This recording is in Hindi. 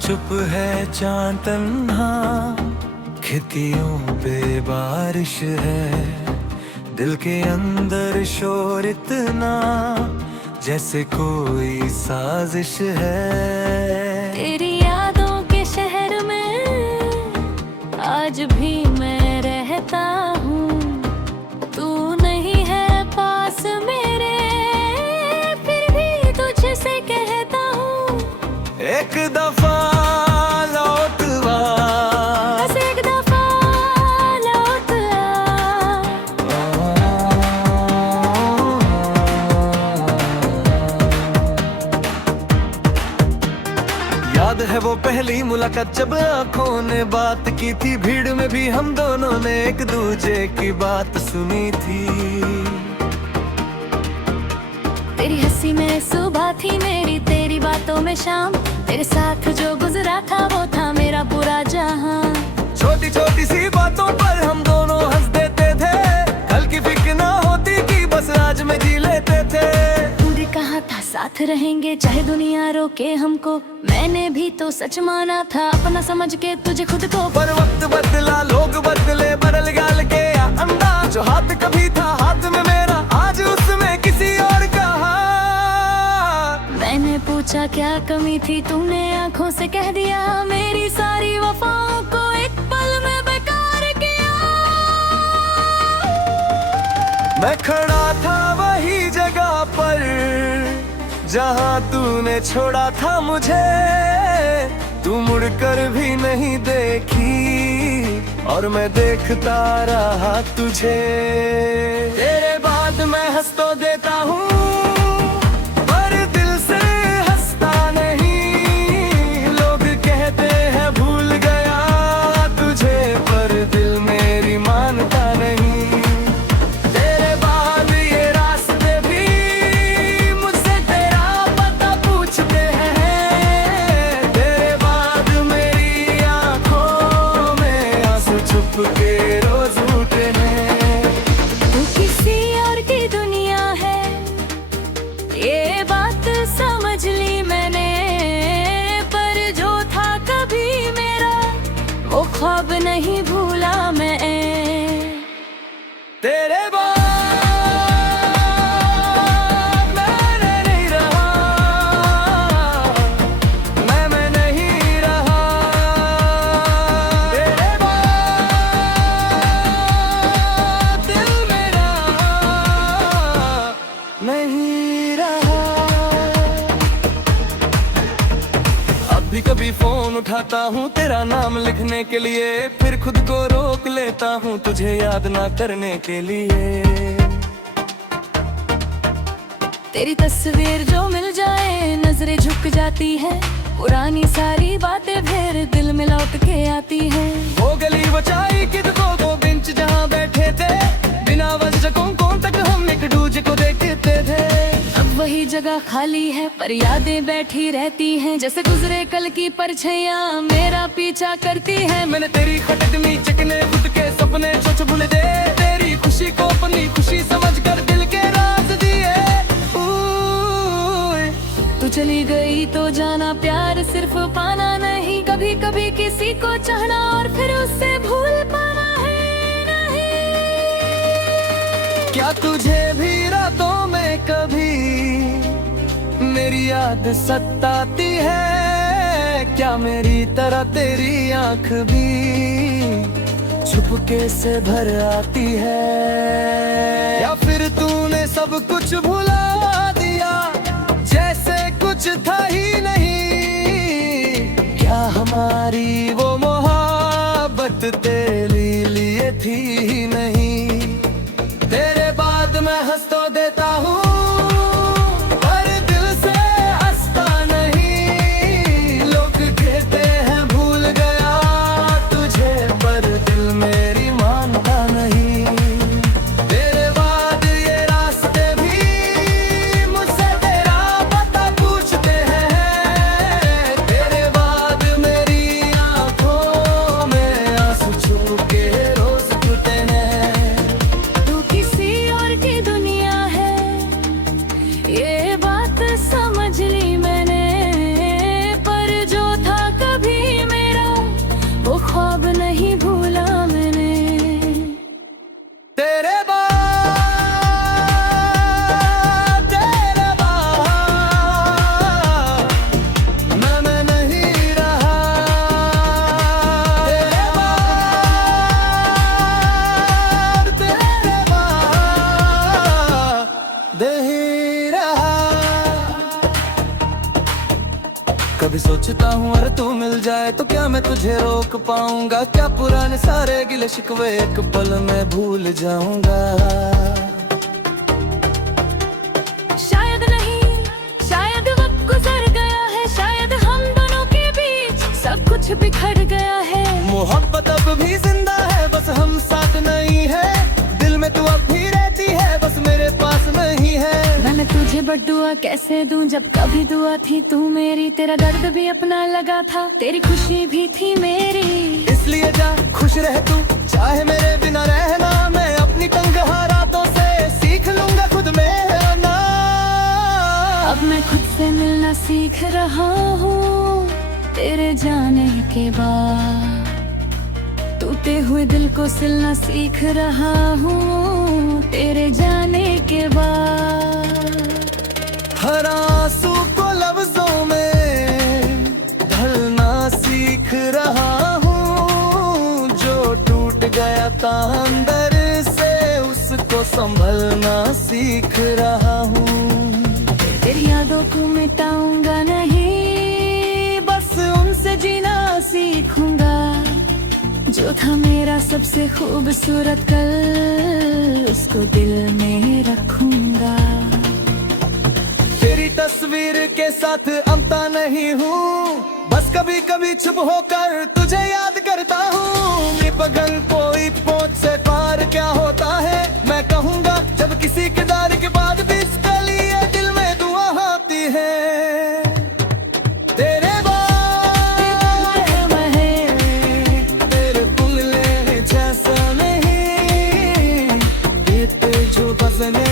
चुप है चांद तन्हा, खिड़कियों पे बारिश है, दिल के अंदर शोर इतना जैसे कोई साजिश है। तेरी यादों के शहर में आज भी मैं रहता हूँ, तू नहीं है पास मेरे, फिर भी तुझसे कहता हूँ एक दफा लौट आ, बस एक दफा लौट याद है वो पहली मुलाकात जब आंखों ने बात की थी, भीड़ में भी हम दोनों ने एक दूजे की बात सुनी थी। तेरी हंसी में सुबह थी मेरी, तेरी बातों में शाम, तेरे साथ जो गुजरा था वो था मेरा पूरा जहां। छोटी छोटी सी बातों पर हम दोनों हंस देते थे, कल की फिक्र ना होती कि बस आज में जी लेते थे। तूने कहा था साथ रहेंगे चाहे दुनिया रोके हमको, मैंने भी तो सच माना था अपना समझ के तुझे खुद को। पर वक्त बदला, लोग बदले, बदल गाल के अंदाज, जो हाथ कभी था हाथ में मेरा आज उसमें किसी और का हाथ। मैंने पूछा क्या कमी थी, तूने आंखों से कह दिया मेरी सारी वफाओं को एक पल में बेकार किया। मैं खड़ा था वही जगह पर जहाँ तूने छोड़ा था मुझे, तू मुड़कर भी नहीं देखी और मैं देखता रहा तुझे। तेरे बाद मैं हंस तो देता हूँ पर दिल से हंसता नहीं, लोग कहते हैं भूल गया तुझे पर दिल मेरी मानता नहीं। तेरे बाद ये रास्ते भी मुझसे तेरा पता पूछते हैं, तेरे बाद मेरी आंखों में आंसू छुप के रोज उठे हैं। तू किसी और की दुनिया है ये बात समझ ली मैंने, पर जो था कभी मेरा वो ख्वाब नहीं भूला मैं। तेरे बाद मैं नहीं रहा, मैं नहीं रहा। तेरे बाद दिल मेरा नहीं रहा। अब भी कभी फोन उठाता हूँ तेरा नाम लिखने के लिए, फिर खुद को रोक लेता हूँ तुझे याद ना करने के लिए। तेरी तस्वीर जो मिल जाए नजरें झुक जाती है, पुरानी सारी बातें फिर दिल में लौट के आती है। वो गली वो चाय की दुकान, वो बेंच जहाँ बैठे थे, बिना वजह कौन तक हम एक दूजे को देखते थे। अब वही जगह खाली है पर यादें बैठी रहती हैं, जैसे गुजरे कल की परछाइयां मेरा पीछा करती है। मैंने तेरी खटकनी चिकने खुद के सपने सोच भूल दे, तेरी खुशी को अपनी खुशी समझकर दिल के राज दिए। तू चली गई तो जाना प्यार सिर्फ पाना नहीं, कभी कभी किसी को चाहना और फिर उससे भूल पाना है नहीं। क्या तुझे भी रातों में कभी मेरी याद सताती है, क्या मेरी तरह तेरी आंख भी छुपके से भर आती है, या फिर तूने सब कुछ भुला दिया जैसे कुछ था ही नहीं। क्या हमारी वो मोहब्बत तेरे लिए थी ही नहीं। तेरे बाद मैं हंस तो देता हूँ पर दिल से हंसता नहीं, लोग कहते हैं भूल गया तुझे पर दिल मेरी मानता नहीं। तेरे बाद ये रास्ते भी मुझसे तेरा पता पूछते हैं, तेरे बाद मेरी आंखों में आंसू छुप के रोज टूटे हैं। तू किसी और की दुनिया है कभी सोचता हूँ अरे तू मिल जाए तो क्या मैं तुझे रोक पाऊंगा, क्या पुराने सारे गिले शिकवे एक पल में भूल जाऊंगा। शायद नहीं, शायद वक्त गुजर गया है, शायद हम दोनों के बीच सब कुछ बिखर गया है। मोहब्बत अब भी जिंदा है, बस हम साथ नहीं है, दिल में तू अब भी रहती है, बस मेरे पास नहीं है। मैंने तुझे बद्दुआ कैसे दूं जब कभी दुआ थी तू मेरी, तेरा दर्द भी अपना लगा था, तेरी खुशी भी थी मेरी। इसलिए जा खुश रह तू, चाहे मेरे बिना रहना, मैं अपनी तंगहा रातों से सीख लूंगा खुद में रहना। अब मैं खुद से मिलना सीख रहा हूँ तेरे जाने के बाद, टूटे हुए दिल को सिलना सीख रहा हूँ तेरे जाने के बाद। हर आंसू को लफ्जों में ढलना सीख रहा हूँ, जो टूट गया था अंदर से उसको संभलना सीख रहा हूँ। तेरी यादों को मिटाऊंगा नहीं, बस उनसे जीना सीखूंगा, जो था मेरा सबसे खूबसूरत कल उसको दिल में रखूंगा। तेरी तस्वीर के साथ अमता नहीं हूँ, बस कभी कभी चुप होकर तुझे याद करता हूँ। पगल कोई पहुंच से पार क्या होता है, मैं कहूँगा जब किसी किरदार के बाद भी इसके लिए दिल में दुआ आती है। तेरे बसने